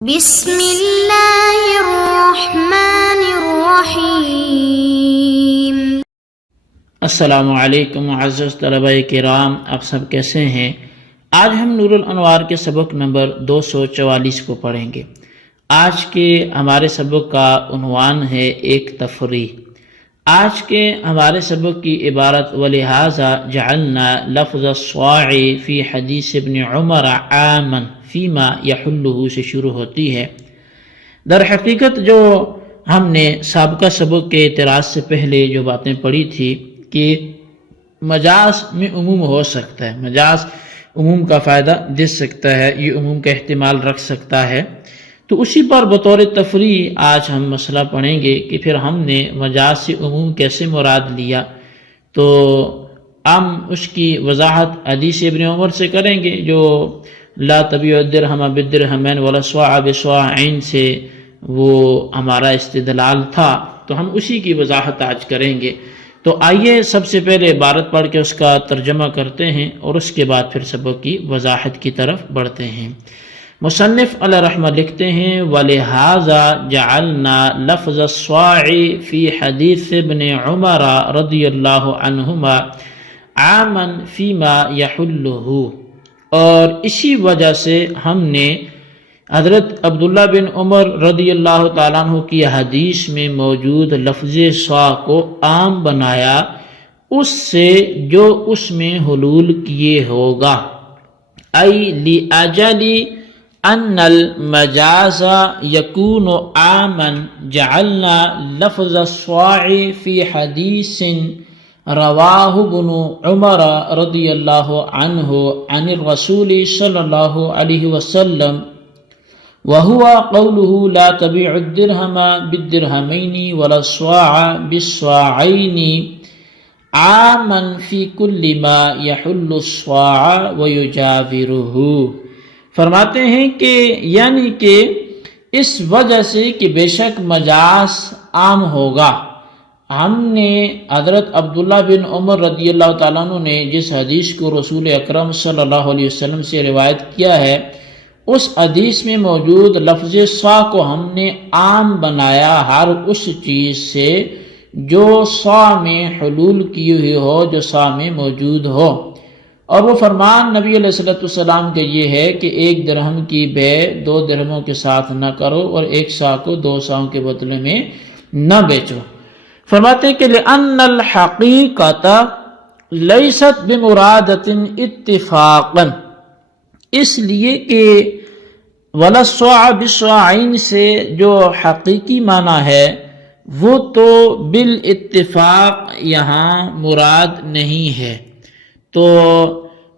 بسم اللہ الرحمن الرحیم۔ السلام علیکم معزز طلبہ کرام، آپ سب کیسے ہیں؟ آج ہم نور الانوار کے سبق نمبر 244 کو پڑھیں گے۔ آج کے ہمارے سبق کا عنوان ہے ایک تفریح۔ آج کے ہمارے سبق کی عبارت وَلِهَذَا جَعَلْنَا لَفْظَ الصَّاعِ فِي حَدِيثِ ابْنِ عُمَرَ عَامًا فِيمَا يَحُلُّهُ سے شروع ہوتی ہے۔ در حقیقت جو ہم نے سابقہ سبق کے اعتراض سے پہلے جو باتیں پڑھی تھی کہ مجاز میں عموم ہو سکتا ہے، مجاز عموم کا فائدہ دے سکتا ہے، یہ عموم کا احتمال رکھ سکتا ہے، تو اسی پر بطور تفریح آج ہم مسئلہ پڑھیں گے کہ پھر ہم نے مجاز سے عموم کیسے مراد لیا۔ تو ہم اس کی وضاحت حدیث ابن عمر سے کریں گے جو لا تبیع الدرہم بالدرہمین ولا الصاع بالصاعین سے وہ ہمارا استدلال تھا، تو ہم اسی کی وضاحت آج کریں گے۔ تو آئیے سب سے پہلے عبارت پڑھ کے اس کا ترجمہ کرتے ہیں اور اس کے بعد پھر سبق کی وضاحت کی طرف بڑھتے ہیں۔ مصنف علیہ رحمہ لکھتے ہیں وَلِهَذَا جَعَلْنَا لَفْظَ الصَّاعِ فِي حَدِيثِ ابْنِ عُمَرَ رضی اللہ عنہما عَامًا فِيمَا يَحُلُّهُ، اور اسی وجہ سے ہم نے حضرت عبداللہ بن عمر رضی اللہ تعالیٰ عنہ کی حدیث میں موجود لفظ صاع کو عام بنایا اس سے جو اس میں حلول کیے ہوگا، ای لِأَجَلِ ان المجاز یکون عاما جعلنا لفظ الصاع فی حدیث رواہ ابن عمر رضی اللہ عنہ عن الرسول صلی اللہ علیہ وسلم وهو قوله لا تبيع الدرهم بالدرهمين ولا الصاع بالصاعين عاما في كل ما يحل الصاع ويجاوره۔ فرماتے ہیں کہ یعنی کہ اس وجہ سے کہ بے شک مجاز عام ہوگا، ہم نے حضرت عبداللہ بن عمر رضی اللہ تعالیٰ عنہ نے جس حدیث کو رسول اکرم صلی اللہ علیہ وسلم سے روایت کیا ہے، اس حدیث میں موجود لفظ صاع کو ہم نے عام بنایا ہر اس چیز سے جو صاع میں حلول کی ہوئی ہو، جو صاع میں موجود ہو۔ اور وہ فرمان نبی علیہ السلام کے یہ ہے کہ ایک درہم کی بے 2 درہموں کے ساتھ نہ کرو اور ایک صاع کو 2 صاعوں کے بدلے میں نہ بیچو۔ فرماتے ہیں کہ لأن الحقیقۃ لیست بمرادۃ اتفاقا، اس لیے کہ ولا الصاع بالصاعین سے جو حقیقی معنی ہے وہ تو بالاتفاق یہاں مراد نہیں ہے۔ تو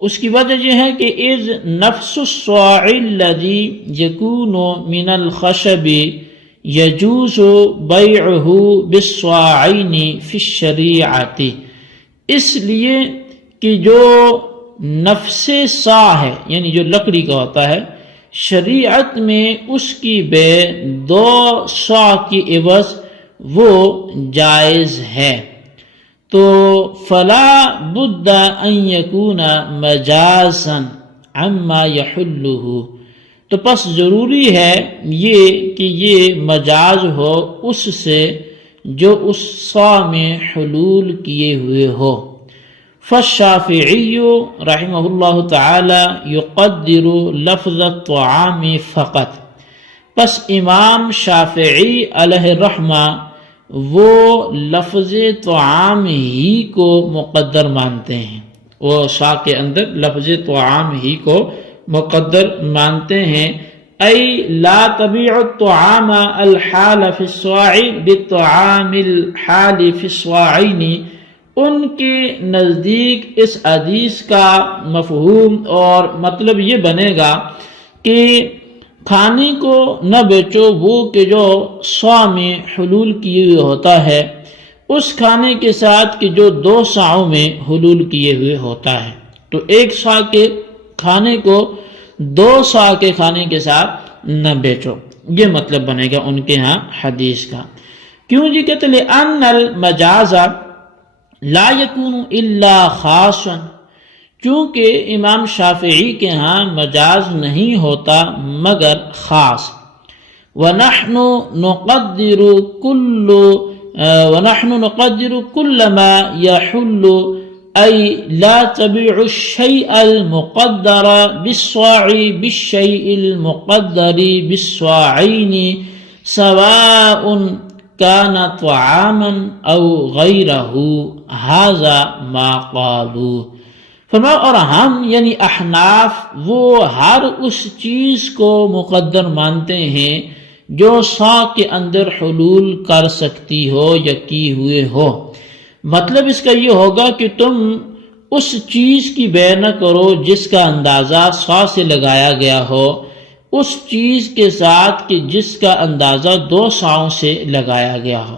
اس کی وجہ یہ ہے کہ اذ نفس الصاع الذی یکون من الخشب یجوز بیعہ بالصاعین فی الشریعۃ، اس لیے کہ جو نفس صاع ہے یعنی جو لکڑی کا ہوتا ہے، شریعت میں اس کی بے 2 صاع کی عوض وہ جائز ہے۔ تو فلا بد ان یکون مجازا عما یحلہ، تو پس ضروری ہے یہ کہ یہ مجاز ہو اس سے جو اس صاع میں حلول کیے ہوئے ہو۔ فالشافعی رحمہ اللہ تعالی یقدر لفظ الطعام فقط، پس امام شافعی علیہ الرحمہ وہ لفظ طعام ہی کو مقدر مانتے ہیں، وہ صاع کے اندر لفظ طعام ہی کو مقدر مانتے ہیں۔ ای لا تبیع الطعام الحال فی الصاع بالطعام الحال فی الصاعین، ان کے نزدیک اس حدیث کا مفہوم اور مطلب یہ بنے گا کہ کھانے کو نہ بیچو وہ کہ جو صاع میں حلول کیے ہوئے ہوتا ہے، اس کھانے کے ساتھ کہ جو 2 صاعوں میں حلول کیے ہوئے ہوتا ہے۔ تو 1 صاع کے کھانے کو 2 صاع کے کھانے کے ساتھ نہ بیچو، یہ مطلب بنے گا ان کے ہاں حدیث کا۔ کیوں جی کہتے لِأَنَّ الْمَجَازَ لا یکون الا خاصا، چونکہ امام شافعی کے ہاں مجاز نہیں ہوتا مگر خاص، ونحن نقدر كل ما يحل أي لا تبيع الشيء المقدر بالصاع بالشيء المقدر بالصاعين سواء كان طعاما أو غيره هذا ما قالوا. فرمایا اور ہم یعنی احناف وہ ہر اس چیز کو مقدر مانتے ہیں جو صاع کے اندر حلول کر سکتی ہو یا کی ہوئے ہو. مطلب اس کا یہ ہوگا کہ تم اس چیز کی بیع نہ کرو جس کا اندازہ صاع سے لگایا گیا ہو اس چیز کے ساتھ کہ جس کا اندازہ 2 صاعوں سے لگایا گیا ہو.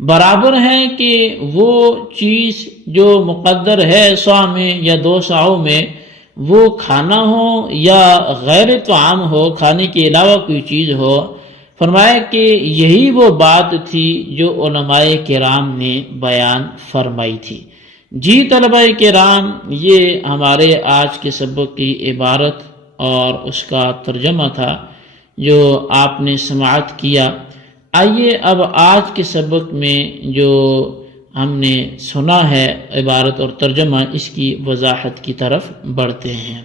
برابر ہے کہ وہ چیز جو مقدر ہے صاع میں یا 2 صاعوں میں وہ کھانا ہو یا غیر طعام ہو، کھانے کے علاوہ کوئی چیز ہو. فرمایا کہ یہی وہ بات تھی جو علماء کرام نے بیان فرمائی تھی. جی طلباء کرام، یہ ہمارے آج کے سبق کی عبارت اور اس کا ترجمہ تھا جو آپ نے سماعت کیا. آئیے اب آج کے سبق میں جو ہم نے سنا ہے عبارت اور ترجمہ، اس کی وضاحت کی طرف بڑھتے ہیں.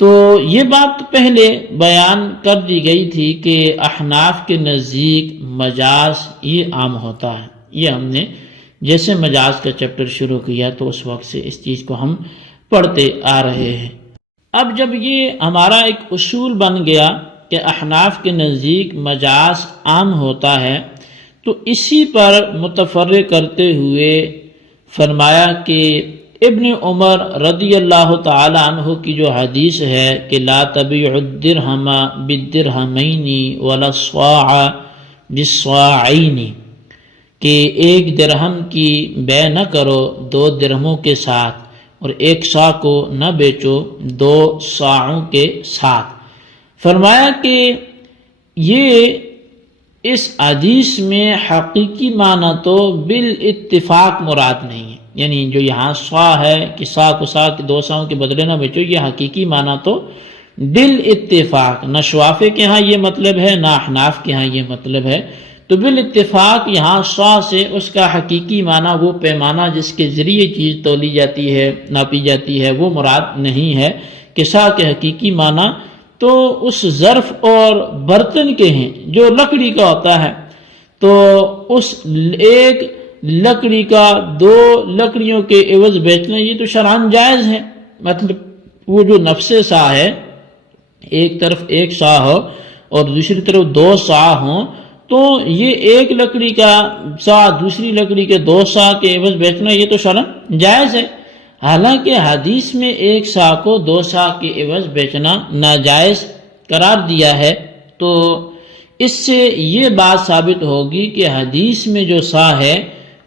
تو یہ بات پہلے بیان کر دی گئی تھی کہ احناف کے نزدیک مجاز یہ عام ہوتا ہے. یہ ہم نے جیسے مجاز کا چیپٹر شروع کیا تو اس وقت سے اس چیز کو ہم پڑھتے آ رہے ہیں. اب جب یہ ہمارا ایک اصول بن گیا کہ احناف کے نزدیک مجاز عام ہوتا ہے، تو اسی پر متفرع کرتے ہوئے فرمایا کہ ابن عمر رضی اللہ تعالی عنہ کی جو حدیث ہے کہ لا تبیع الدرہم بالدرہمین ولا الصاع بالصاعین، کہ 1 درہم کی بیع نہ کرو 2 درہموں کے ساتھ اور 1 صاع کو نہ بیچو 2 صاعوں کے ساتھ. فرمایا کہ یہ اس حدیث میں حقیقی معنی تو بالاتفاق مراد نہیں ہے، یعنی جو یہاں صاع ہے کہ صاع کو صاع کے 2 صاعوں کے بدلے نہ بیچو، یہ حقیقی معنی تو بالاتفاق نہ شوافے کے ہاں یہ مطلب ہے نہ احناف کے ہاں یہ مطلب ہے. تو بالاتفاق یہاں صاع سے اس کا حقیقی معنی وہ پیمانہ جس کے ذریعے چیز تولی جاتی ہے ناپی جاتی ہے وہ مراد نہیں ہے کہ صاع کے حقیقی معنی تو اس ظرف اور برتن کے ہیں جو لکڑی کا ہوتا ہے. تو اس 1 لکڑی کا 2 لکڑیوں کے عوض بیچنا یہ تو شرعاً جائز ہے. مطلب وہ جو نفس صاع ہے، ایک طرف 1 صاع ہو اور دوسری طرف 2 صاع ہوں، تو یہ 1 لکڑی کا صاع دوسری لکڑی کے 2 صاع کے عوض بیچنا یہ تو شرعاً جائز ہے. حالانکہ حدیث میں 1 صاع کو 2 صاع کے عوض بیچنا ناجائز قرار دیا ہے. تو اس سے یہ بات ثابت ہوگی کہ حدیث میں جو صاع ہے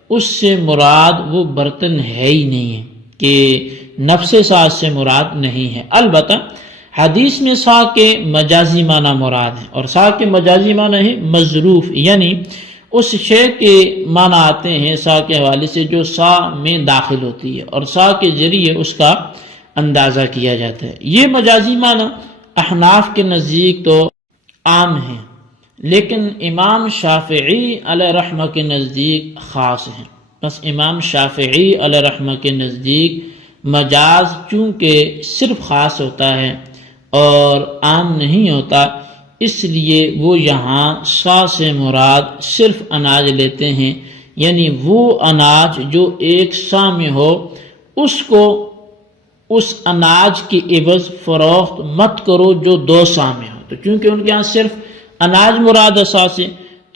اس سے مراد وہ برتن ہے ہی نہیں ہے، کہ نفس صاع سے مراد نہیں ہے. البتہ حدیث میں صاع کے مجازی معنی مراد ہیں، اور صاع کے مجازی معنی ہے مظروف، یعنی اس شے کے معنی آتے ہیں صاع کے حوالے سے جو صاع میں داخل ہوتی ہے اور صاع کے ذریعے اس کا اندازہ کیا جاتا ہے. یہ مجازی معنی احناف کے نزدیک تو عام ہیں، لیکن امام شافعی علیہ رحمہ کے نزدیک خاص ہیں. بس امام شافعی علیہ رحمہ کے نزدیک مجاز چونکہ صرف خاص ہوتا ہے اور عام نہیں ہوتا، اس لیے وہ یہاں صاع سے مراد صرف اناج لیتے ہیں. یعنی وہ اناج جو 1 صاع میں ہو اس کو اس اناج کے عوض فروخت مت کرو جو 2 صاع میں ہو. تو چونکہ ان کے ہاں صرف اناج مراد ہے صاع سے،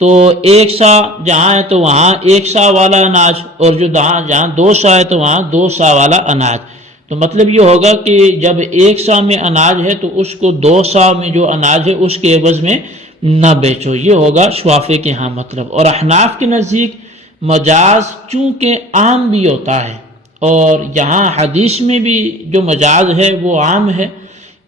تو 1 صاع جہاں ہے تو وہاں 1 صاع والا اناج، اور جو جہاں 2 صاع ہے تو وہاں 2 صاع والا اناج. تو مطلب یہ ہوگا کہ جب 1 صاع میں اناج ہے تو اس کو 2 صاع میں جو اناج ہے اس کے عوض میں نہ بیچو. یہ ہوگا شوافے کے ہاں مطلب. اور احناف کے نزدیک مجاز چونکہ عام بھی ہوتا ہے اور یہاں حدیث میں بھی جو مجاز ہے وہ عام ہے،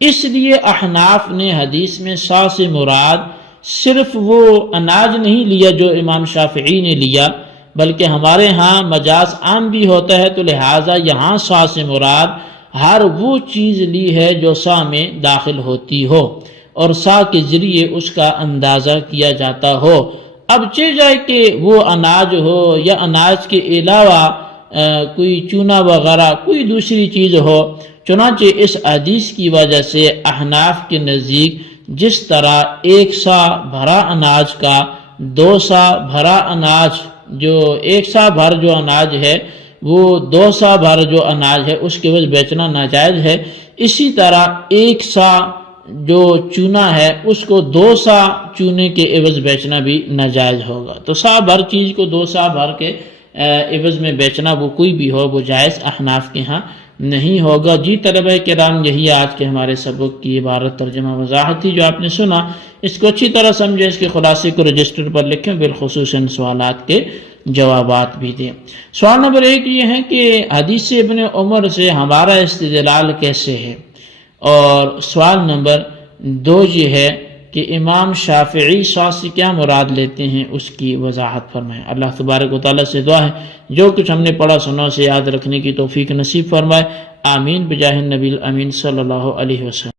اس لیے احناف نے حدیث میں صاع سے مراد صرف وہ اناج نہیں لیا جو امام شافعی نے لیا، بلکہ ہمارے ہاں مجاز عام بھی ہوتا ہے. تو لہٰذا یہاں صاع سے مراد ہر وہ چیز لی ہے جو صاع میں داخل ہوتی ہو. اور سا کے ذریعے اس کا اندازہ کیا جاتا ہو۔ اب چہ جائے کہ وہ اناج ہو یا اناج کے علاوہ کوئی چونا وغیرہ کوئی دوسری چیز ہو، چنانچہ اس حدیث کی وجہ سے احناف کے نزدیک جس طرح ایک سا بھرا اناج کا دو سا بھرا اناج، جو ایک سا بھر جو اناج ہے وہ دو سا بھر جو اناج ہے اس کے عوض بیچنا ناجائز ہے، اسی طرح ایک سا جو چونا ہے اس کو دو سا چونے کے عوض بیچنا بھی ناجائز ہوگا۔ تو سا بھر چیز کو دو سا بھر کے عوض میں بیچنا وہ کوئی بھی ہو وہ جائز احناف کے ہاں نہیں ہوگا۔ جی طلبہ کرام، یہی آج کے ہمارے سبق کی عبارت ترجمہ وضاحت تھی جو آپ نے سنا، اس کو اچھی طرح سمجھیں، اس کے خلاصے کو رجسٹر پر لکھیں، بالخصوص ان سوالات کے جوابات بھی دیں۔ سوال نمبر 1 یہ ہے کہ حدیث ابن عمر سے ہمارا استدلال کیسے ہے، اور سوال نمبر 2 یہ ہے کہ امام شافعی سوال سے کیا مراد لیتے ہیں، اس کی وضاحت فرمائیں۔ اللہ تبارک و تعالیٰ سے دعا ہے جو کچھ ہم نے پڑھا سنا اسے یاد رکھنے کی توفیق نصیب فرمائے، آمین بجاہ النبی الامین صلی اللہ علیہ وسلم۔